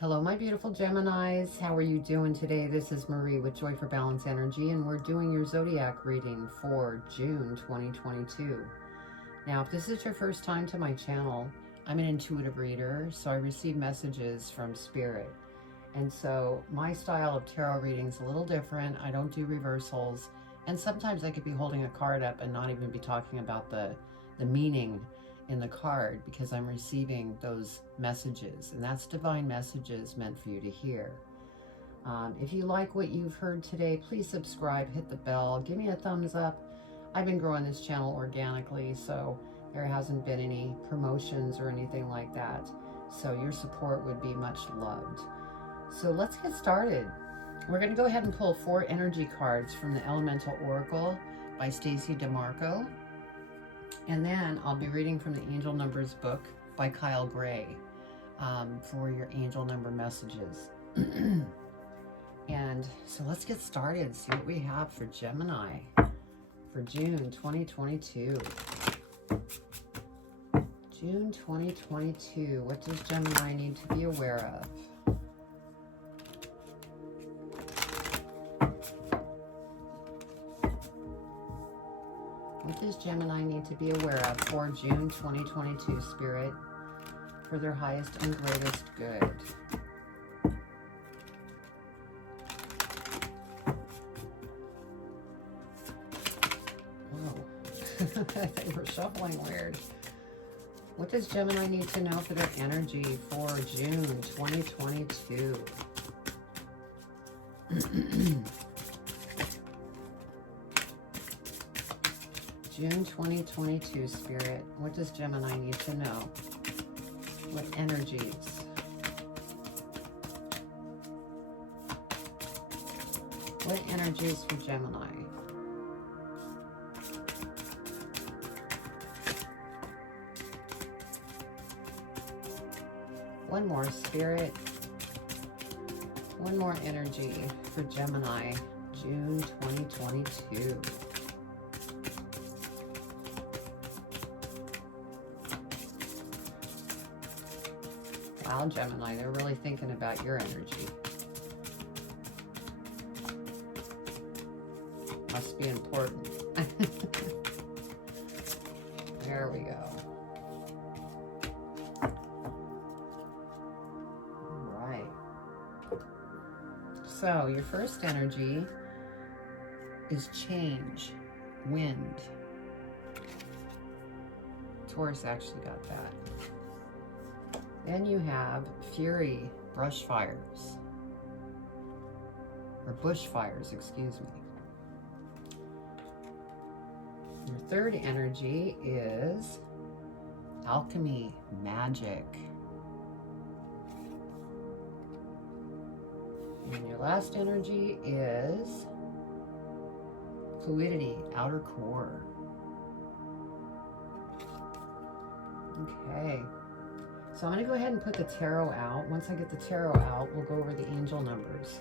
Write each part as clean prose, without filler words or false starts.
Hello, my beautiful Geminis. How are you doing today? This is Marie with Joy for Balance Energy, and we're doing your Zodiac reading for June 2022. Now, if this is your first time to my channel, I'm an intuitive reader, so I receive messages from Spirit. And so my style of tarot reading is a little different. I don't do reversals, and sometimes I could be holding a card up and not even be talking about the meaning in the card because I'm receiving those messages, and that's divine messages meant for you to hear. If you like what you've heard today, please subscribe, hit the bell, give me a thumbs up. I've been growing this channel organically, so there hasn't been any promotions or anything like that. So your support would be much loved. So let's get started. We're going to go ahead and pull 4 energy cards from the Elemental Oracle by Stacey DeMarco. And then I'll be reading from the Angel Numbers book by Kyle Gray for your angel number messages. And so let's get started, see what we have for Gemini for June 2022. June 2022, what does Gemini need to be aware of? What does Gemini need to be aware of for June 2022, Spirit, for their highest and greatest good? Oh, they were shuffling weird. What does Gemini need to know for their energy for June 2022? June 2022, Spirit. What does Gemini need to know? What energies? What energies for Gemini? One more, Spirit. One more energy for Gemini, June 2022. Wow, Gemini, they're really thinking about your energy. Must be important. There we go. All right. So your first energy is change, wind. Taurus actually got that. Then you have fury, brush fires, or bush fires, excuse me. Your third energy is alchemy, magic. And your last energy is fluidity, outer core. Okay. So I'm going to go ahead and put the tarot out. Once I get the tarot out, we'll go over the angel numbers.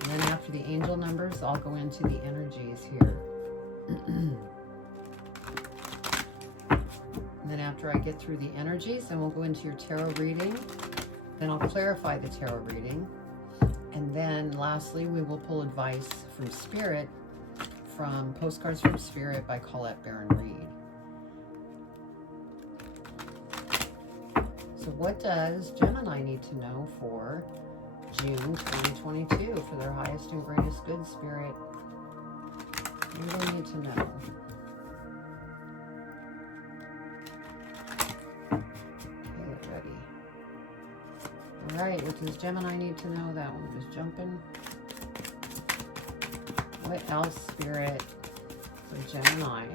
And then after the angel numbers, I'll go into the energies here. And then after I get through the energies, then we'll go into your tarot reading. Then I'll clarify the tarot reading. And then lastly, we will pull advice from Spirit, from Postcards from Spirit by Colette Baron Reed. So what does Gemini need to know for June 2022 for their highest and greatest good, Spirit? What do they need to know? Okay, get ready. All right, what does Gemini need to know? That one was jumping. What else, Spirit, for Gemini?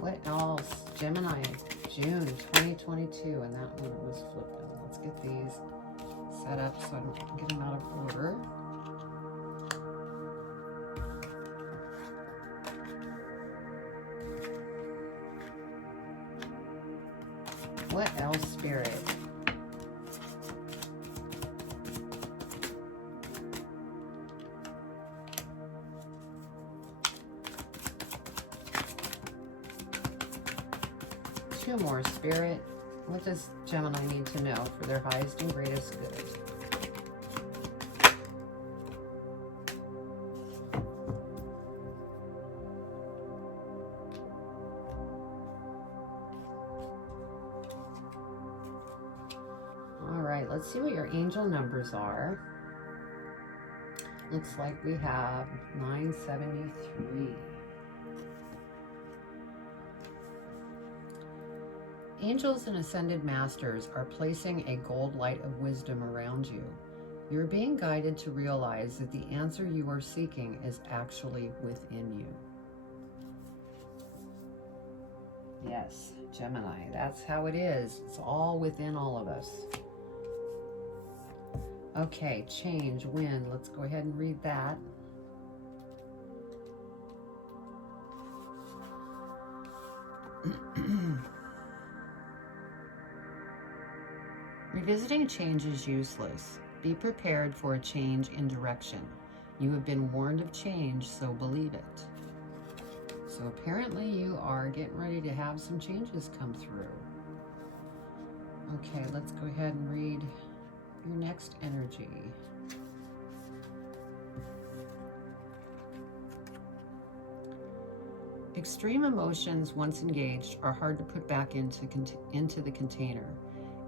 What else? Gemini, June 2022, and that one was flipping. Let's get these set up so I don't get them out of order. What else, Spirit? 2 more, Spirit. What does Gemini need to know for their highest and greatest good? All right, let's see what your angel numbers are. Looks like we have 973. Angels and ascended masters are placing a gold light of wisdom around you. You're being guided to realize that the answer you are seeking is actually within you. Yes, Gemini, that's how it is. It's all within all of us. Okay, change, wind. Let's go ahead and read that. Revisiting change is useless. Be prepared for a change in direction. You have been warned of change, so believe it. So apparently you are getting ready to have some changes come through. Okay, let's go ahead and read your next energy. Extreme emotions, once engaged, are hard to put back into the container.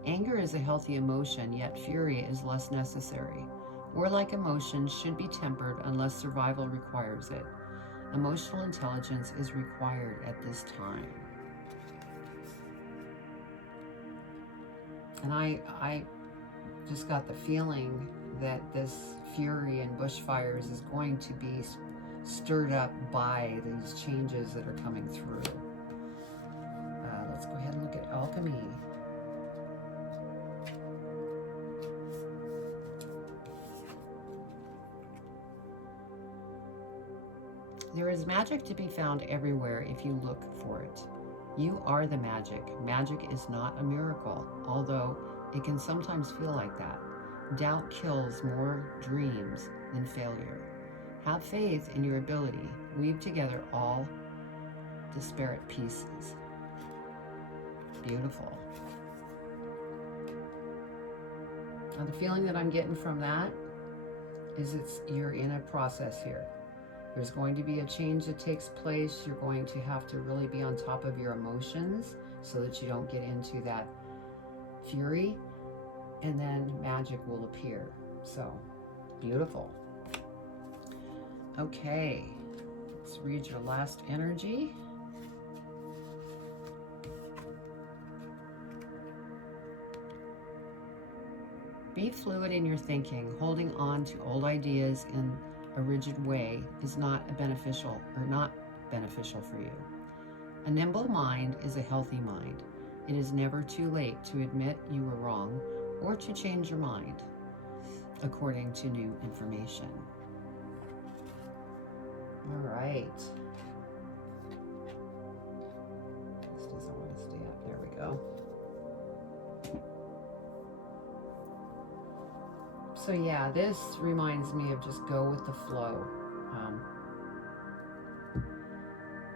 Anger is a healthy emotion, yet fury is less necessary. Warlike emotions should be tempered unless survival requires it. Emotional intelligence is required at this time. And I just got the feeling that this fury and bushfires is going to be stirred up by these changes that are coming through. Let's go ahead and look at alchemy. There is magic to be found everywhere if you look for it. You are the magic. Magic is not a miracle, although it can sometimes feel like that. Doubt kills more dreams than failure. Have faith in your ability. Weave together all disparate pieces. Beautiful. Now the feeling that I'm getting from that is you're in a process here. There's going to be a change that takes place. You're going to have to really be on top of your emotions so that you don't get into that fury, and then magic will appear. So, beautiful. Okay, let's read your last energy. Be fluid in your thinking. Holding on to old ideas in a rigid way is not beneficial for you. A nimble mind is a healthy mind. It is never too late to admit you were wrong or to change your mind according to new information. All right. This doesn't want to stay up. There we go. So yeah, this reminds me of just go with the flow.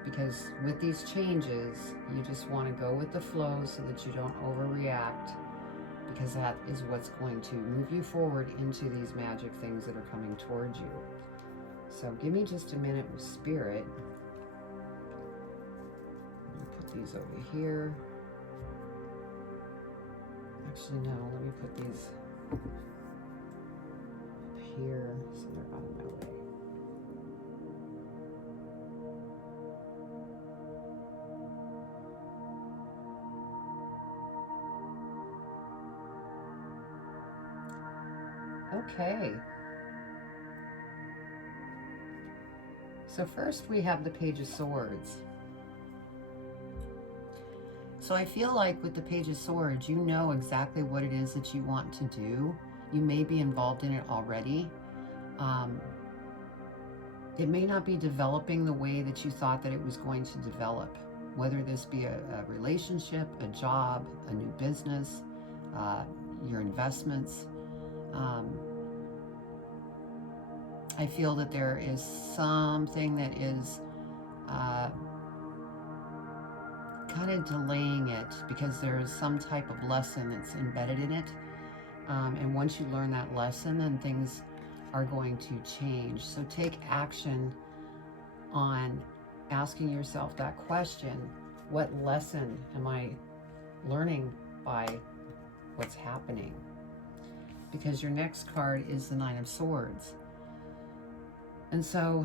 Because with these changes, you just want to go with the flow so that you don't overreact, because that is what's going to move you forward into these magic things that are coming towards you. So give me just a minute with Spirit. I'm going to put these over here. Actually, no, let me put these here so they're out of my way. Okay. So first we have the Page of Swords. So I feel like with the Page of Swords, you know exactly what it is that you want to do. You may be involved in it already. It may not be developing the way that you thought that it was going to develop, whether this be a relationship, a job, a new business, your investments. I feel that there is something that is kind of delaying it because there's some type of lesson that's embedded in it. And once you learn that lesson, then things are going to change. So take action on asking yourself that question: what lesson am I learning by what's happening? Because your next card is the Nine of Swords. And so,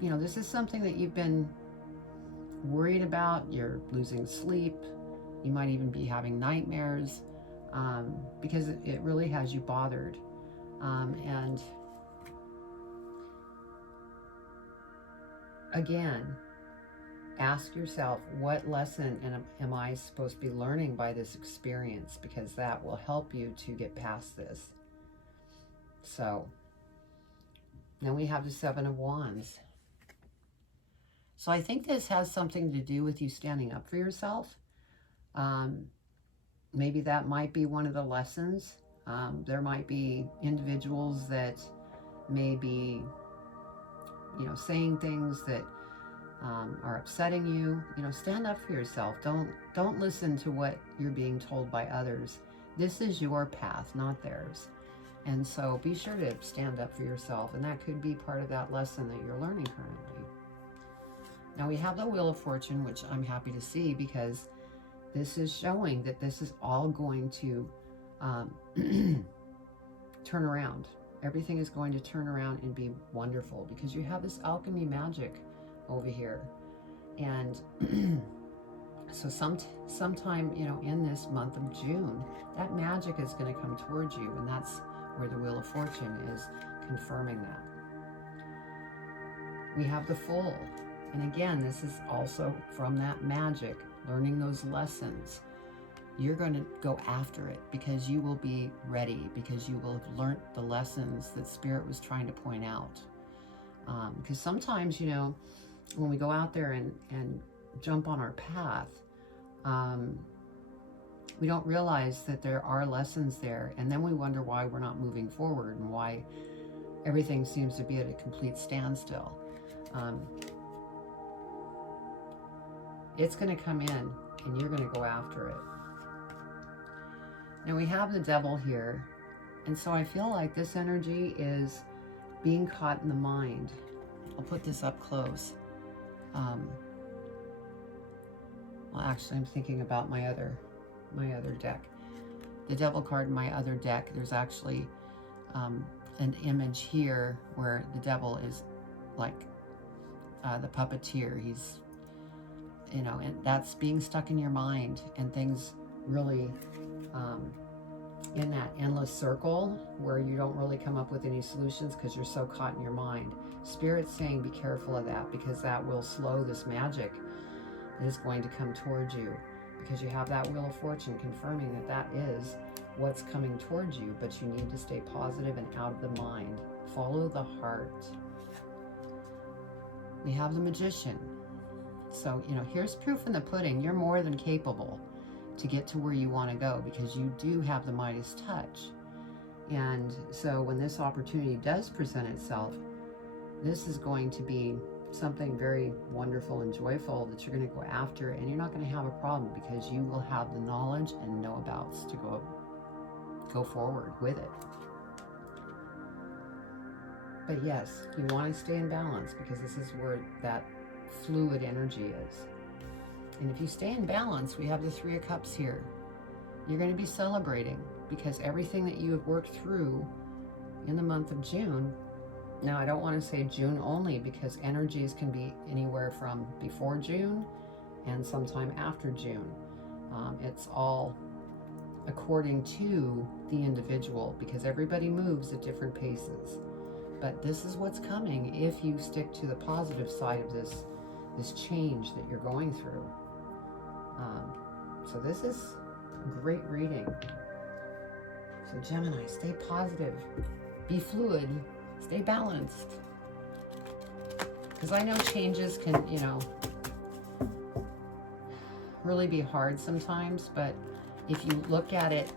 you know, this is something that you've been worried about. You're losing sleep. You might even be having nightmares because it really has you bothered. And again, ask yourself, what lesson am I supposed to be learning by this experience? Because that will help you to get past this. So, then we have the Seven of Wands. So I think this has something to do with you standing up for yourself. Maybe that might be one of the lessons. There might be individuals that may be, you know, saying things that are upsetting you. You know, stand up for yourself. Don't listen to what you're being told by others. This is your path, not theirs. And so be sure to stand up for yourself, and that could be part of that lesson that you're learning currently. Now we have the Wheel of Fortune, which I'm happy to see because this is showing that this is all going to turn around. Everything is going to turn around and be wonderful because you have this alchemy magic over here. And so sometime, you know, in this month of June, that magic is going to come towards you, and that's where the Wheel of Fortune is confirming that. We have the Fool. And again, this is also from that magic, learning those lessons. You're going to go after it because you will be ready, because you will have learned the lessons that Spirit was trying to point out. Because sometimes, you know, when we go out there and jump on our path, we don't realize that there are lessons there, and then we wonder why we're not moving forward and why everything seems to be at a complete standstill. It's going to come in, and you're going to go after it. Now we have the Devil here, and so I feel like this energy is being caught in the mind. I'll put this up close. Well, actually, I'm thinking about my other deck. The Devil card in my other deck, there's actually an image here where the Devil is like the puppeteer. He's, you know, and that's being stuck in your mind, and things really in that endless circle where you don't really come up with any solutions because you're so caught in your mind. Spirit's saying be careful of that, because that will slow this magic that is going to come towards you, because you have that Wheel of Fortune confirming that that is what's coming towards you, but you need to stay positive and out of the mind. Follow the heart. We have the Magician. So, you know, here's proof in the pudding. You're more than capable to get to where you want to go, because you do have the Midas touch. And so when this opportunity does present itself, this is going to be something very wonderful and joyful that you're going to go after, and you're not going to have a problem because you will have the knowledge and know-abouts to go forward with it. But yes, you want to stay in balance, because this is where that fluid energy is. And if you stay in balance, we have the Three of Cups here. You're going to be celebrating because everything that you have worked through in the month of June. Now, I don't want to say June only, because energies can be anywhere from before June and sometime after June. It's all according to the individual, because everybody moves at different paces. But this is what's coming if you stick to the positive side of this change that you're going through. So this is a great reading. So Gemini, stay positive, be fluid, stay balanced. Because I know changes can, you know, really be hard sometimes, but if you look at it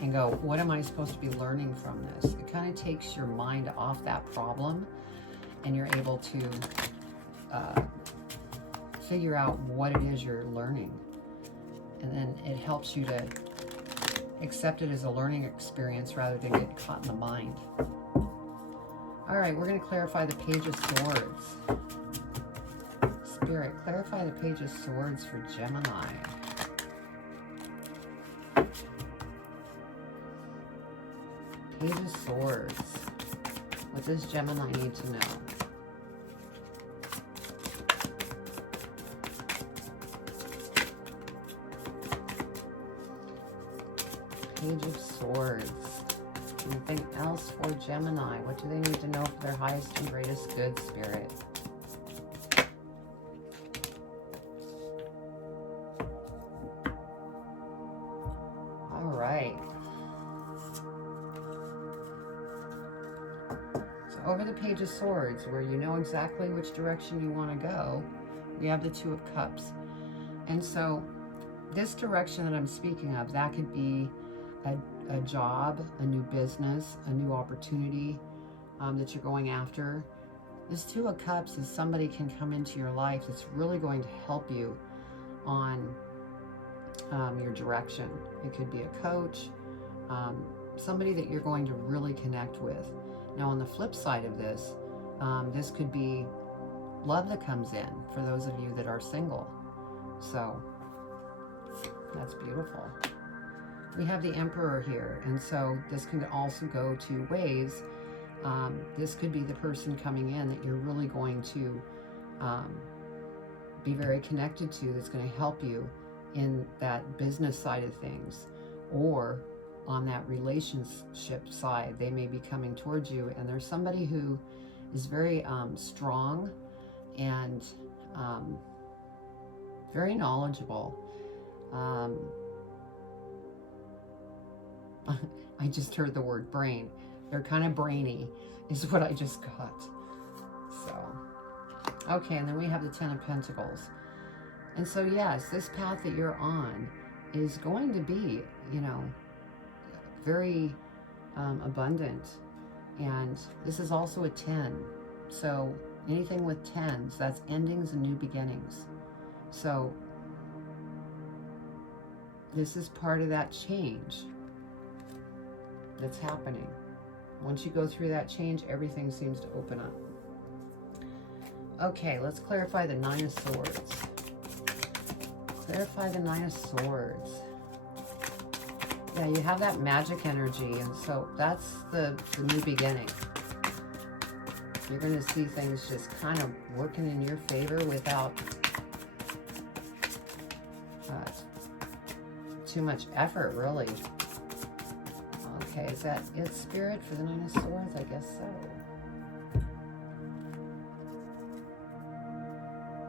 and go, what am I supposed to be learning from this? It kind of takes your mind off that problem, and you're able to figure out what it is you're learning. And then it helps you to accept it as a learning experience rather than get caught in the mind. All right, we're going to clarify the Page of Swords. Spirit, clarify the Page of Swords for Gemini. Page of Swords. What does Gemini need to know? Page of Swords. Anything else for Gemini? What do they need to know for their highest and greatest good, Spirit? All right. So over the Page of Swords, where you know exactly which direction you want to go, we have the Two of Cups. And so this direction that I'm speaking of, that could be a job, a new business, a new opportunity that you're going after. This Two of Cups is somebody can come into your life that's really going to help you on your direction. It could be a coach, somebody that you're going to really connect with. Now on the flip side of this, this could be love that comes in for those of you that are single. So that's beautiful. We have the Emperor here, and so this can also go two ways. This could be the person coming in that you're really going to be very connected to, that's going to help you in that business side of things, or on that relationship side. They may be coming towards you, and there's somebody who is very strong and very knowledgeable. I just heard the word brain. They're kind of brainy is what I just got. So, okay, and then we have the Ten of Pentacles. And so, yes, this path that you're on is going to be, you know, very abundant. And this is also a 10. So anything with 10s, that's endings and new beginnings. So this is part of that change that's happening. Once you go through that change, everything seems to open up. Okay, let's clarify the Nine of Swords. Clarify the Nine of Swords. Yeah, you have that magic energy, and so that's the new beginning. You're going to see things just kind of working in your favor without too much effort, really. Okay, is that it, Spirit, for the Nine of Swords? I guess so.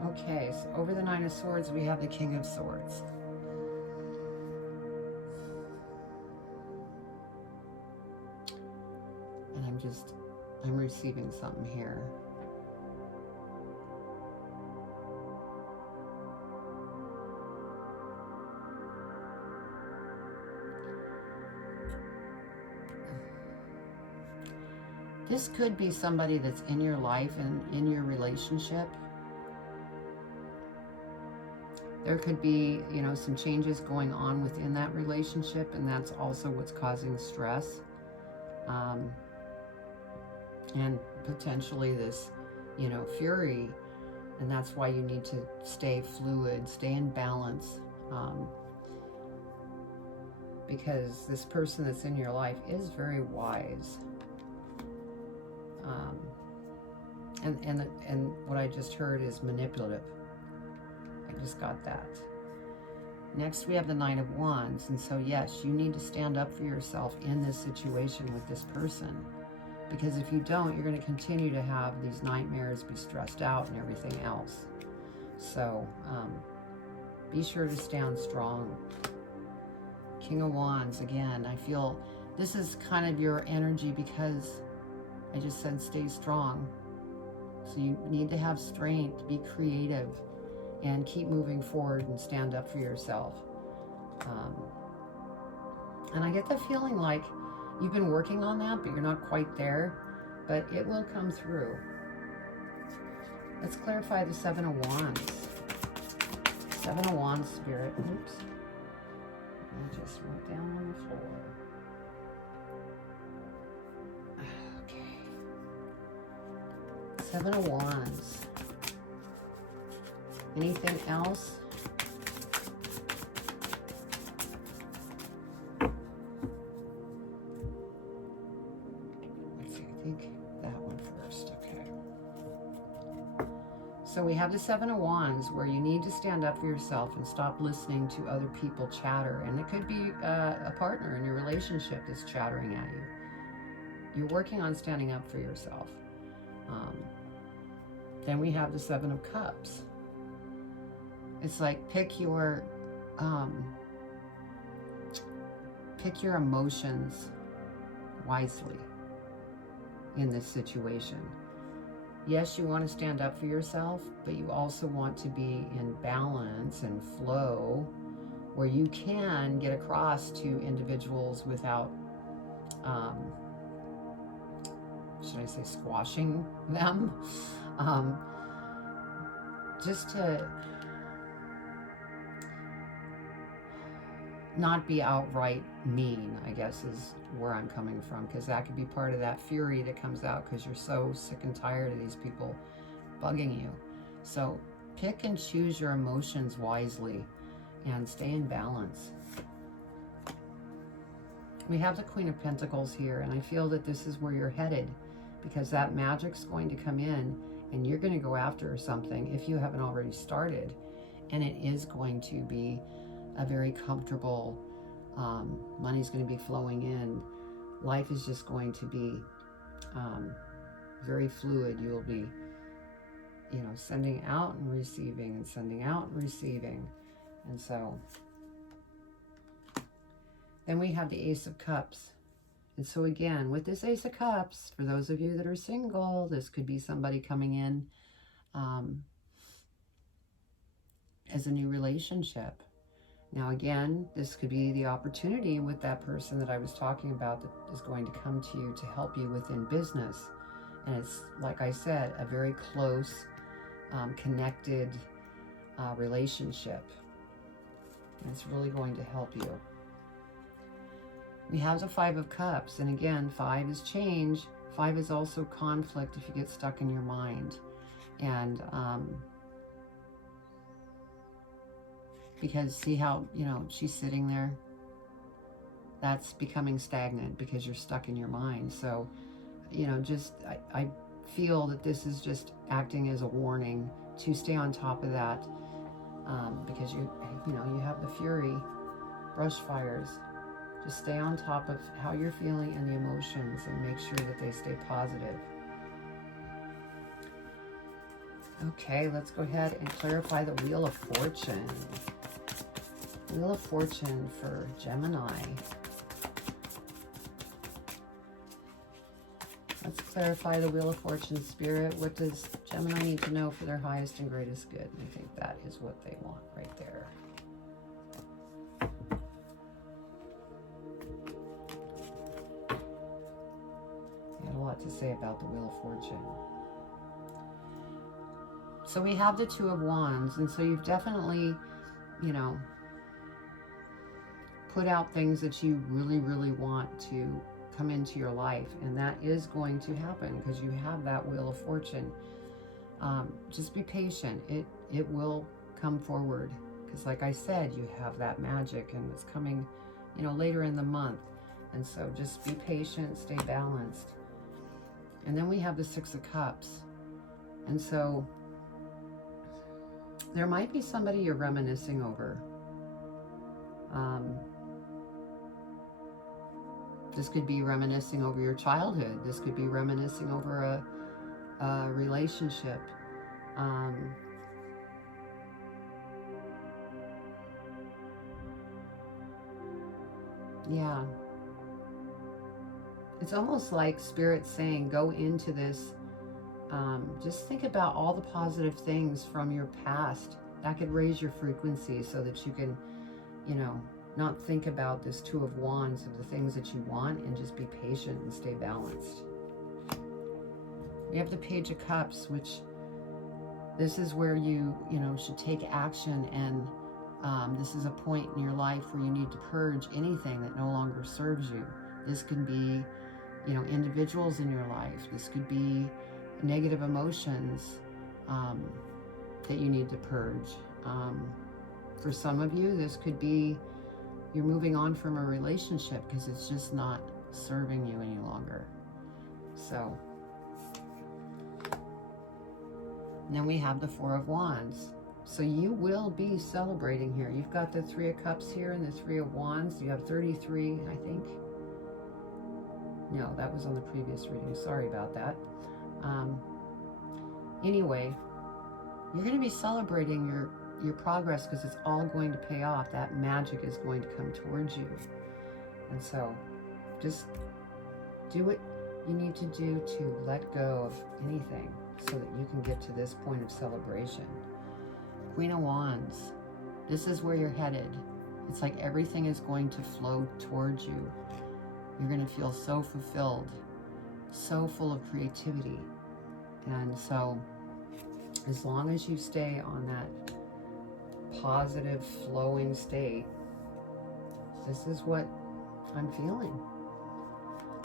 Okay, so over the Nine of Swords, we have the King of Swords. And I'm receiving something here. This could be somebody that's in your life and in your relationship. There could be, you know, some changes going on within that relationship, and that's also what's causing stress. And potentially this, you know, fury, and that's why you need to stay fluid, stay in balance, because this person that's in your life is very wise. And what I just heard is manipulative. I just got that. Next, we have the Nine of Wands. And so, yes, you need to stand up for yourself in this situation with this person. Because if you don't, you're going to continue to have these nightmares, be stressed out and everything else. So, be sure to stand strong. King of Wands, again, I feel this is kind of your energy because I just said stay strong. So you need to have strength, be creative, and keep moving forward and stand up for yourself. And I get the feeling like you've been working on that, but you're not quite there, but it will come through. Let's clarify the Seven of Wands. Seven of Wands, Spirit. Oops. I just went down on the floor. Okay. Seven of Wands. Anything else? Let's see, I think that one first. Okay. So we have the Seven of Wands, where you need to stand up for yourself and stop listening to other people chatter. And it could be a partner in your relationship that's chattering at you. You're working on standing up for yourself. Then we have the Seven of Cups. It's like pick your emotions wisely in this situation. Yes, you want to stand up for yourself, but you also want to be in balance and flow where you can get across to individuals without, should I say, squashing them? Just to not be outright mean, I guess, is where I'm coming from, because that could be part of that fury that comes out because you're so sick and tired of these people bugging you. So pick and choose your emotions wisely and stay in balance. We have the Queen of Pentacles here, and I feel that this is where you're headed, because that magic's going to come in and you're going to go after something if you haven't already started, and it is going to be a very comfortable, money's going to be flowing in. Life is just going to be very fluid. You'll be, you know, sending out and receiving and sending out and receiving. And so then we have the Ace of Cups. And so again, with this Ace of Cups, for those of you that are single, this could be somebody coming in as a new relationship. Now again, this could be the opportunity with that person that I was talking about that is going to come to you to help you within business. And it's, like I said, a very close, connected relationship. And it's really going to help you. We have the Five of Cups, and again, 5 is change. 5 is also conflict if you get stuck in your mind. And because see how, you know, she's sitting there? That's becoming stagnant because you're stuck in your mind. So, you know, just, I feel that this is just acting as a warning to stay on top of that, because you know, you have the fury, brush fires. Just stay on top of how you're feeling and the emotions and make sure that they stay positive. Okay, let's go ahead and clarify the Wheel of Fortune. Wheel of Fortune for Gemini. Let's clarify the Wheel of Fortune, Spirit. What does Gemini need to know for their highest and greatest good? And I think that is what they want right there. Got a lot to say about the Wheel of Fortune. So we have the Two of Wands, and so you've definitely, you know, put out things that you really, really want to come into your life, and that is going to happen because you have that Wheel of Fortune. Just be patient. It will come forward because, like I said, you have that magic, and it's coming, you know, later in the month. And so just be patient, stay balanced. And then we have the Six of Cups, and so there might be somebody you're reminiscing over. This could be reminiscing over your childhood. This could be reminiscing over a relationship. Yeah. It's almost like Spirit saying, go into this. Just think about all the positive things from your past. That could raise your frequency so that you can, you know, not think about this Two of Wands of the things that you want, and just be patient and stay balanced. We have the Page of Cups, which this is where you know, should take action and This is a point in your life where you need to purge anything that no longer serves you. This can be, you know, individuals in your life. This could be negative emotions that you need to purge. For some of you, this could be you're moving on from a relationship because it's just not serving you any longer. So, then we have the Four of Wands. So you will be celebrating here. You've got the Three of Cups here and the Three of Wands. You have 33, I think. No, that was on the previous reading. Sorry about that. Anyway, you're going to be celebrating your progress because it's all going to pay off. That magic is going to come towards you. And so just do what you need to do to let go of anything so that you can get to this point of celebration. Queen of Wands, this is where you're headed. It's like everything is going to flow towards you. You're going to feel so fulfilled, so full of creativity. And so as long as you stay on that positive flowing state, this is what I'm feeling.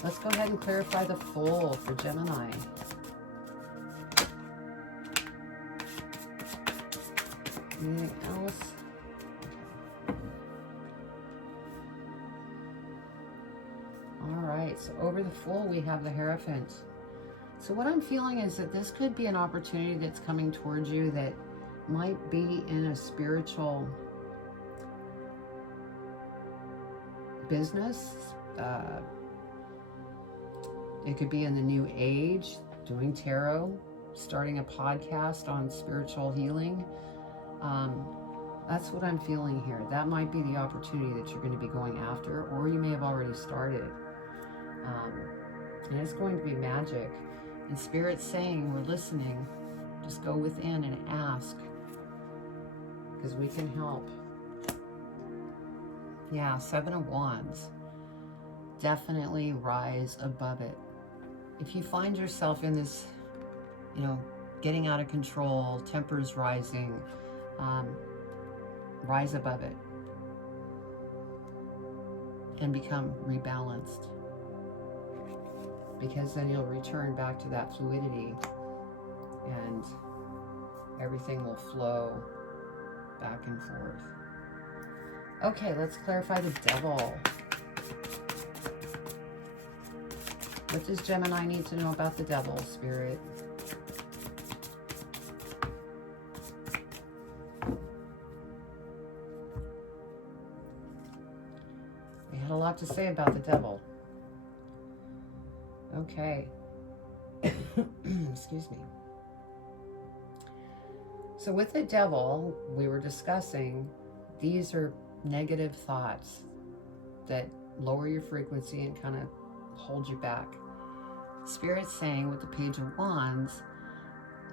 Let's go ahead and clarify the Fool for Gemini. Anything else? Okay. All right, so over the Fool we have the Hierophant. So what I'm feeling is that this could be an opportunity that's coming towards you that might be in a spiritual business. It could be in the New Age, doing tarot, starting a podcast on spiritual healing. That's what I'm feeling here. That might be the opportunity that you're going to be going after, or you may have already started. And it's going to be magic. And Spirit's saying, we're listening. Just go within and ask, because we can help. Yeah, Seven of Wands. Definitely rise above it. If you find yourself in this, you know, getting out of control, tempers rising, rise above it and become rebalanced, because then you'll return back to that fluidity and everything will flow back and forth. Okay, let's clarify the Devil. What does Gemini need to know about the Devil, Spirit? We had a lot to say about the Devil. Okay. Excuse me. So with the Devil, we were discussing, these are negative thoughts that lower your frequency and kind of hold you back. Spirit's saying with the Page of Wands,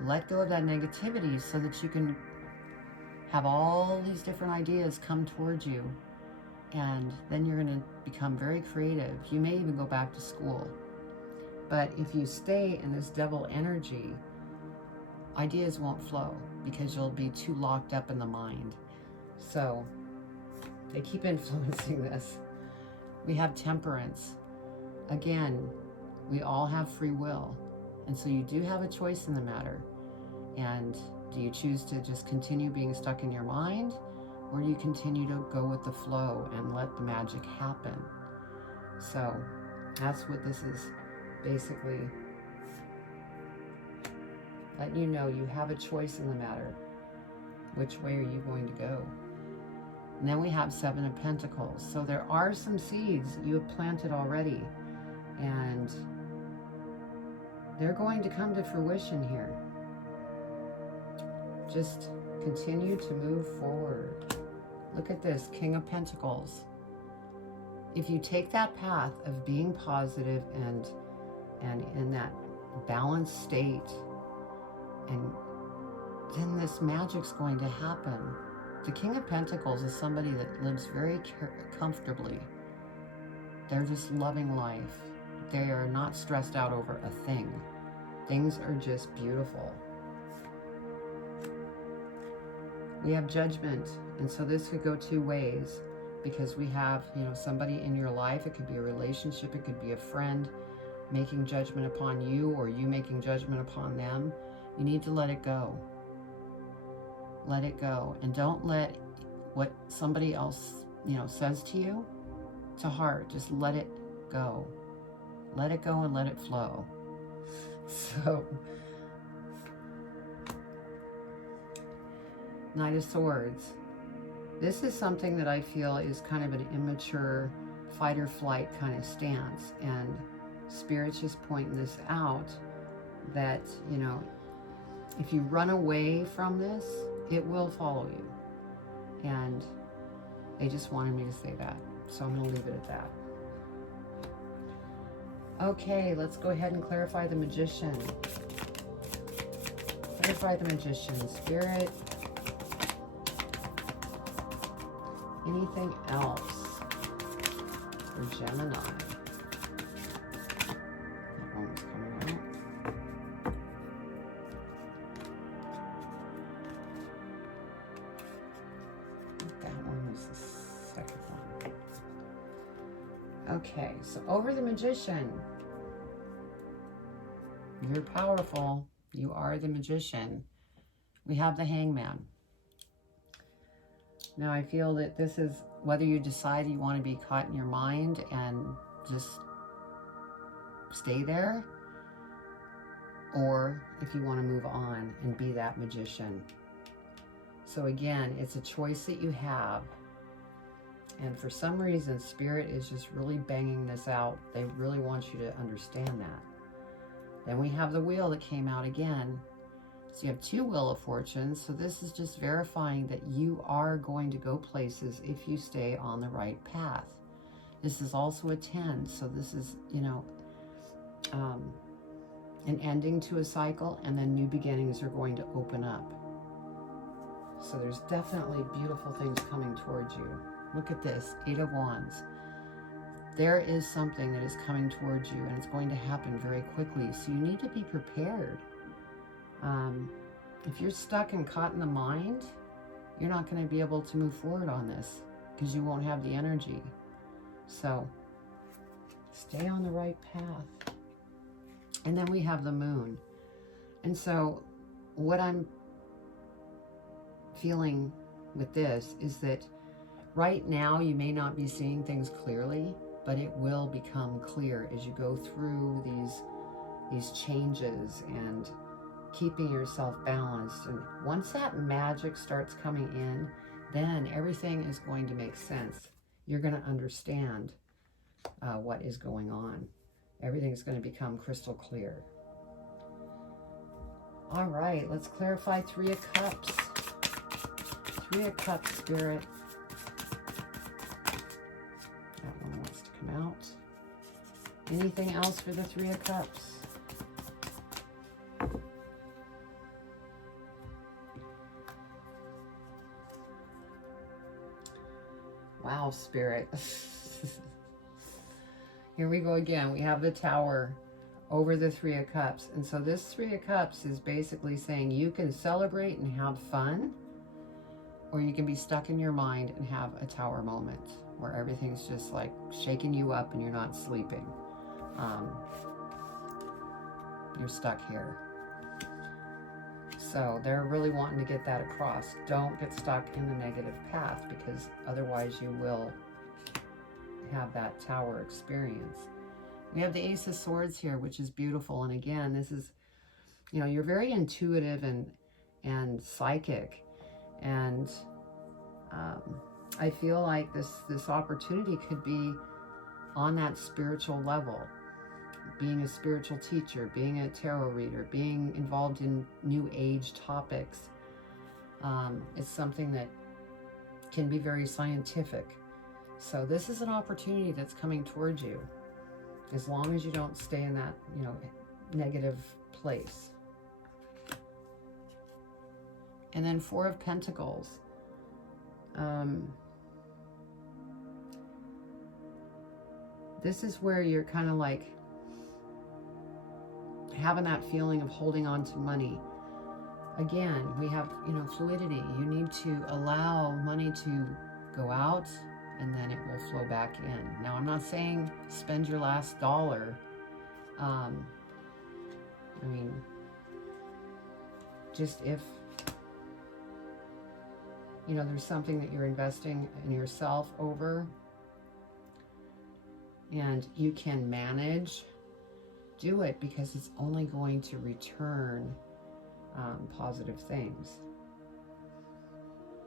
let go of that negativity so that you can have all these different ideas come towards you, and then you're going to become very creative. You may even go back to school. But if you stay in this Devil energy, ideas won't flow because you'll be too locked up in the mind. So they keep influencing this. We have Temperance. Again, we all have free will. And so you do have a choice in the matter. And do you choose to just continue being stuck in your mind, or do you continue to go with the flow and let the magic happen? So that's what this is basically letting you know. You have a choice in the matter. Which way are you going to go? And then we have Seven of Pentacles. So there are some seeds that you have planted already, and they're going to come to fruition here. Just continue to move forward. Look at this, King of Pentacles. If you take that path of being positive and in that balanced state, and then this magic's going to happen. The King of Pentacles is somebody that lives very comfortably. They're just loving life. They are not stressed out over a thing. Things are just beautiful. We have judgment. And so this could go two ways, because we have, you know, somebody in your life. It could be a relationship. It could be a friend making judgment upon you, or you making judgment upon them. You need to let it go. Let it go. And don't let what somebody else, you know, says to you to heart. Just let it go. Let it go and let it flow. So, Knight of Swords. This is something that I feel is kind of an immature fight or flight kind of stance. And Spirit's just pointing this out, that, you know, if you run away from this, it will follow you. And they just wanted me to say that. So I'm going to leave it at that. Okay, let's go ahead and clarify the Magician. Clarify the Magician. Spirit. Anything else for Gemini? That one was coming out. That one was the second one. Okay, so over the Magician. You're powerful. You are the Magician. We have the Hangman. Now, I feel that this is whether you decide you want to be caught in your mind and just stay there, or if you want to move on and be that magician. So again, it's a choice that you have. And for some reason, Spirit is just really banging this out. They really want you to understand that. Then we have the Wheel that came out again. So you have two Wheel of Fortune. So this is just verifying that you are going to go places if you stay on the right path. This is also a 10. So this is, you know, an ending to a cycle, and then new beginnings are going to open up. So there's definitely beautiful things coming towards you. Look at this, 8 of Wands. There is something that is coming towards you, and it's going to happen very quickly. So you need to be prepared. If you're stuck and caught in the mind, you're not going to be able to move forward on this because you won't have the energy. So stay on the right path. And then we have the Moon. And so what I'm feeling with this is that right now you may not be seeing things clearly, but it will become clear as you go through these changes and keeping yourself balanced. And once that magic starts coming in, then everything is going to make sense. You're going to understand what is going on. Everything's going to become crystal clear. All right, let's clarify 3 of Cups. 3 of Cups, Spirit. That one wants to come out. Anything else for the 3 of Cups? Wow, Spirit. Here we go again. We have the Tower over the 3 of Cups. And so this 3 of Cups is basically saying you can celebrate and have fun, or you can be stuck in your mind and have a Tower moment where everything's just like shaking you up and you're not sleeping. You're stuck here. So they're really wanting to get that across. Don't get stuck in the negative path, because otherwise you will have that Tower experience. We have the Ace of Swords here, which is beautiful. And again, this is, you know, you're very intuitive and psychic. And I feel like this opportunity could be on that spiritual level. Being a spiritual teacher, being a tarot reader, being involved in new age topics. It's something that can be very scientific. So this is an opportunity that's coming towards you, as long as you don't stay in that, you know, negative place. And then 4 of Pentacles. This is where you're kind of like having that feeling of holding on to money. again, we have, fluidity. You need to allow money to go out and then it will flow back in. Now, I'm not saying spend your last dollar. I mean, just if, there's something that you're investing in yourself over and you can manage, do it, because it's only going to return positive things.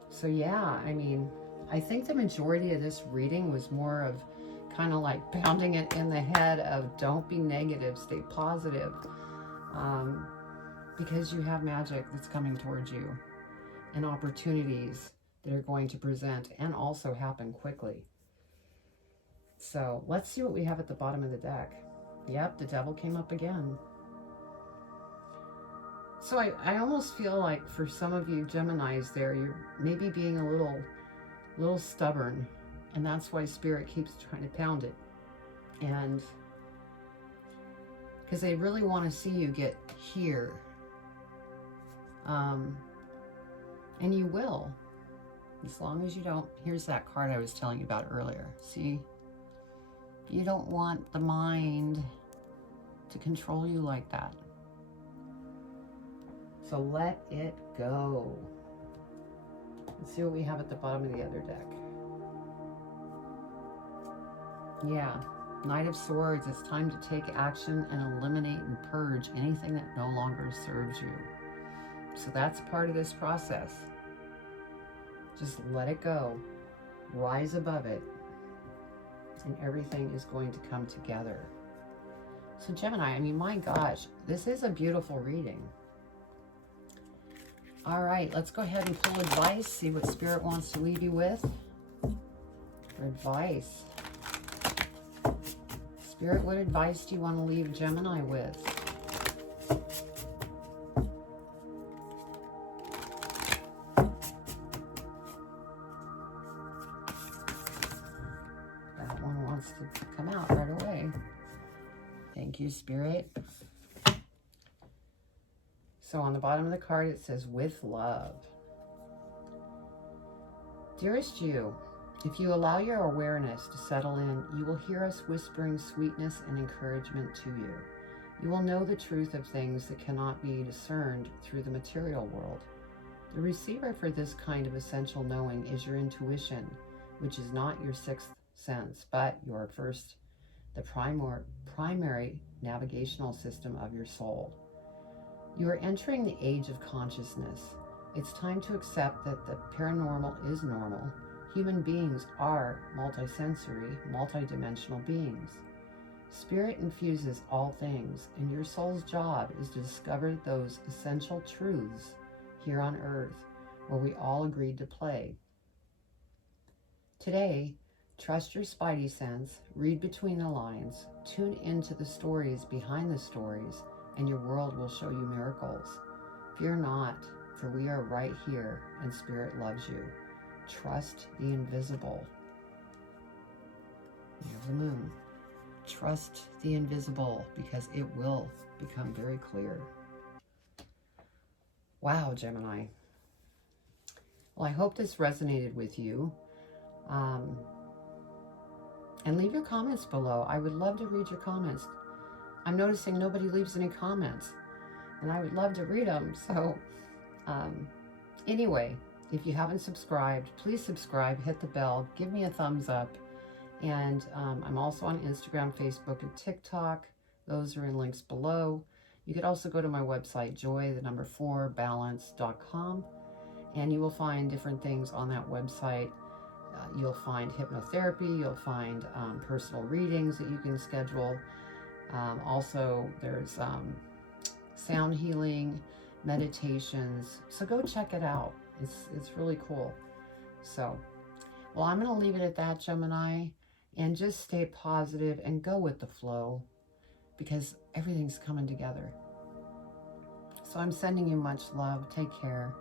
So yeah, I mean, I think the majority of this reading was more of kind of like pounding it in the head of don't be negative, stay positive, because you have magic that's coming towards you and opportunities that are going to present and also happen quickly. So let's see what we have at the bottom of the deck. Yep, the devil came up again. So I almost feel like for some of you Geminis there, you're maybe being a little stubborn, and that's why Spirit keeps trying to pound it. And because they really want to see you get here. And you will, as long as you don't, here's that card I was telling you about earlier. See, you don't want the mind to control you like that. So let it go. Let's see what we have at the bottom of the other deck. Yeah, Knight of Swords. It's time to take action and eliminate and purge anything that no longer serves you. So that's part of this process. Just let it go. Rise above it. And everything is going to come together. So Gemini, I mean, my gosh, this is a beautiful reading. All right, let's go ahead and pull advice, see what Spirit wants to leave you with. For advice. Spirit, what advice do you want to leave Gemini with? That one wants to come out right away. Thank you, Spirit. So on the bottom of the card, it says, with love. Dearest you, if you allow your awareness to settle in, you will hear us whispering sweetness and encouragement to you. You will know the truth of things that cannot be discerned through the material world. The receiver for this kind of essential knowing is your intuition, which is not your sixth sense, but the primary navigational system of your soul. You are entering the age of consciousness. It's time to accept that the paranormal is normal. Human beings are multisensory, multidimensional beings. Spirit infuses all things, and your soul's job is to discover those essential truths here on Earth, where we all agreed to play. Today, trust your spidey sense, read between the lines, tune into the stories behind the stories, and your world will show you miracles. Fear not, for we are right here, and Spirit loves you. Trust the invisible. There's the moon. Trust the invisible, because it will become very clear. Wow, Gemini. Well, I hope this resonated with you. And leave your comments below. I would love to read your comments. I'm noticing nobody leaves any comments, and I would love to read them. So anyway, if you haven't subscribed, please subscribe, hit the bell, give me a thumbs up. And I'm also on Instagram, Facebook, and TikTok. Those are in links below. You could also go to my website, joy4balance.com, and you will find different things on that website. You'll find hypnotherapy, you'll find personal readings that you can schedule. Also, there's sound healing, meditations. So go check it out. It's really cool. So, well, I'm going to leave it at that, Gemini, and just stay positive and go with the flow, because everything's coming together. So I'm sending you much love. Take care.